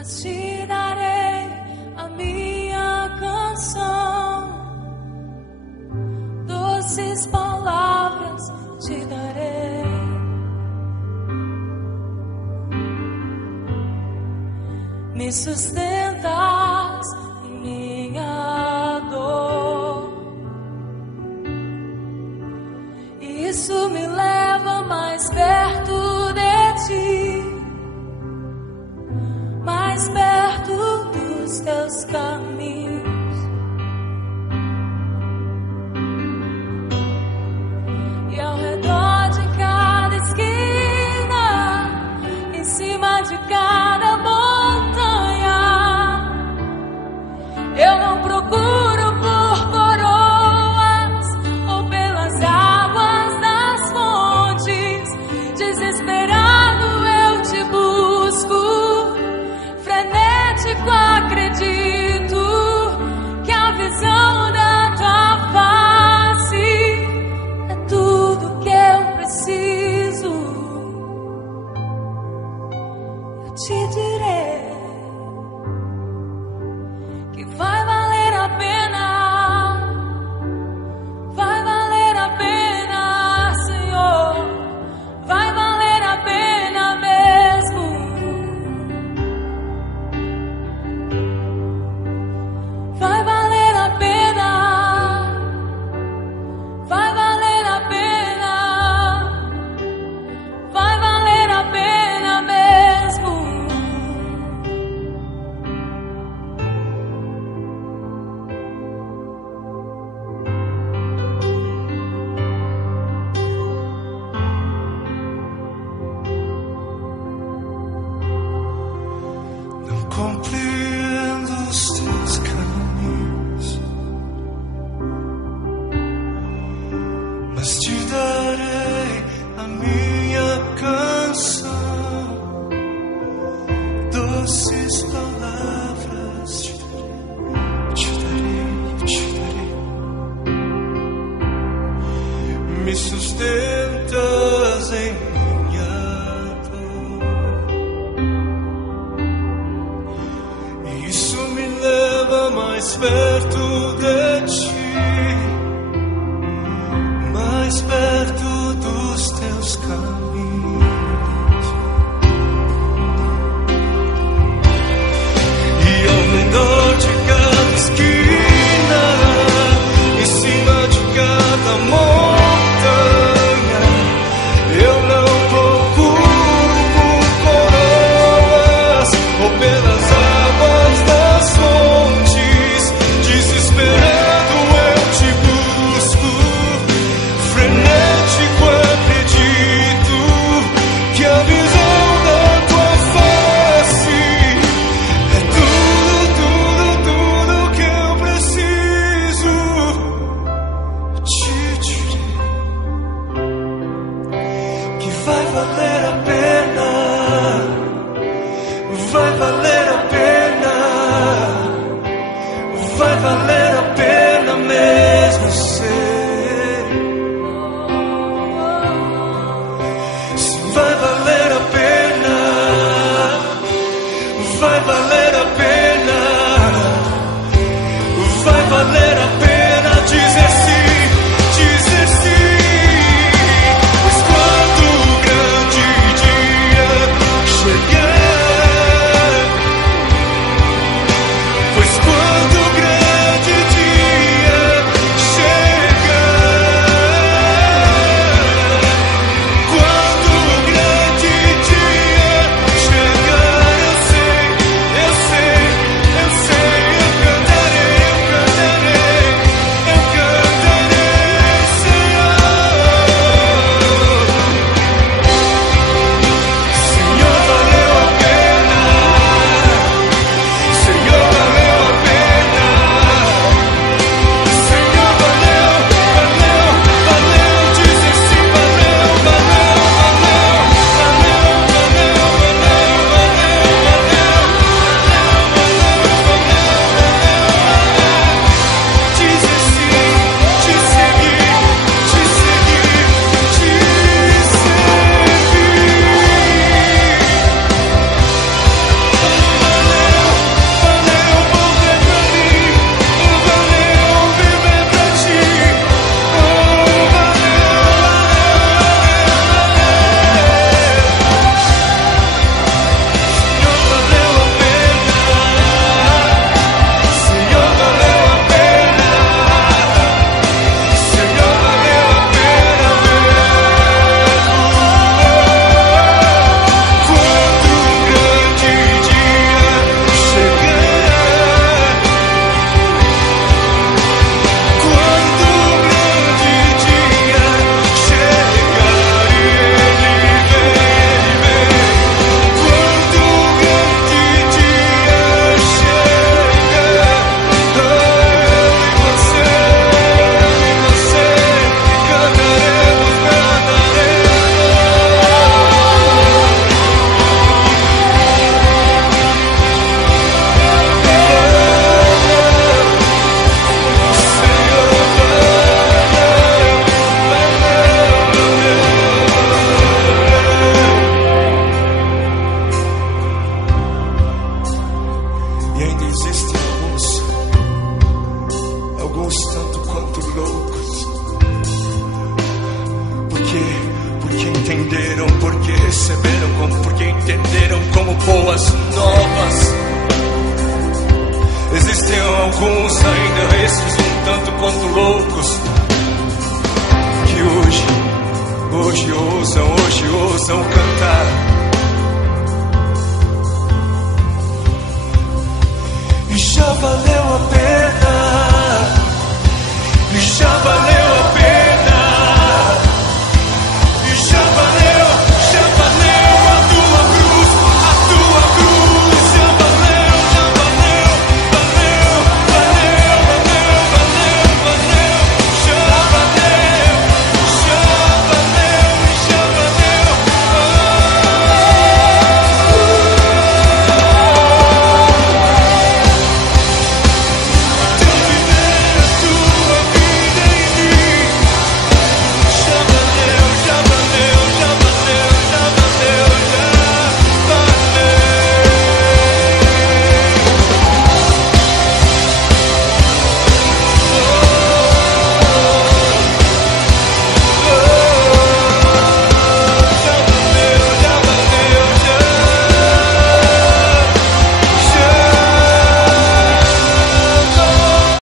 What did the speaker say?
mas te darei a minha canção. Doces palavras te darei. Me sustentas em minha dor. Isso me leva mais perto de ti, mais perto dos teus caminhos. E ao redor de cada esquina, em cima de cada montanha, eu não procuro por coroas ou pelas águas das fontes. Desesperado eu te busco, frenético acredito que a visão da tua face é tudo que eu preciso. Eu te direi que vai valer a pena, vai valer a pena, Senhor, vai valer a pena mesmo. Vai valer a pena, vai valer a pena, vai valer a pena mesmo. Não compreendo os teus caminhos, mas te darei a minha canção. Doces palavras te darei. Me sustentas em minha dor. Isso me leva mais perto de ti, mais perto dos teus caminhos. E ao redor de cada esquina, em cima de cada montanha, eu não procuro por coroas ou pelas águas das fontes. Desesperado eu te busco, frenético acredito que a visão da tua face é tudo que eu preciso. Te direi que vai valer a pena, vai valer a pena, vai valer a pena mesmo ser. Se vai valer a pena, vai valer a pena, vai valer a pena dizer sim, dizer sim. Pois quando o grande dia chegar, pois quando o grande dia chegar, quando o grande dia chegar, eu sei alguns ainda esses um tanto quanto loucos, que hoje ousam cantar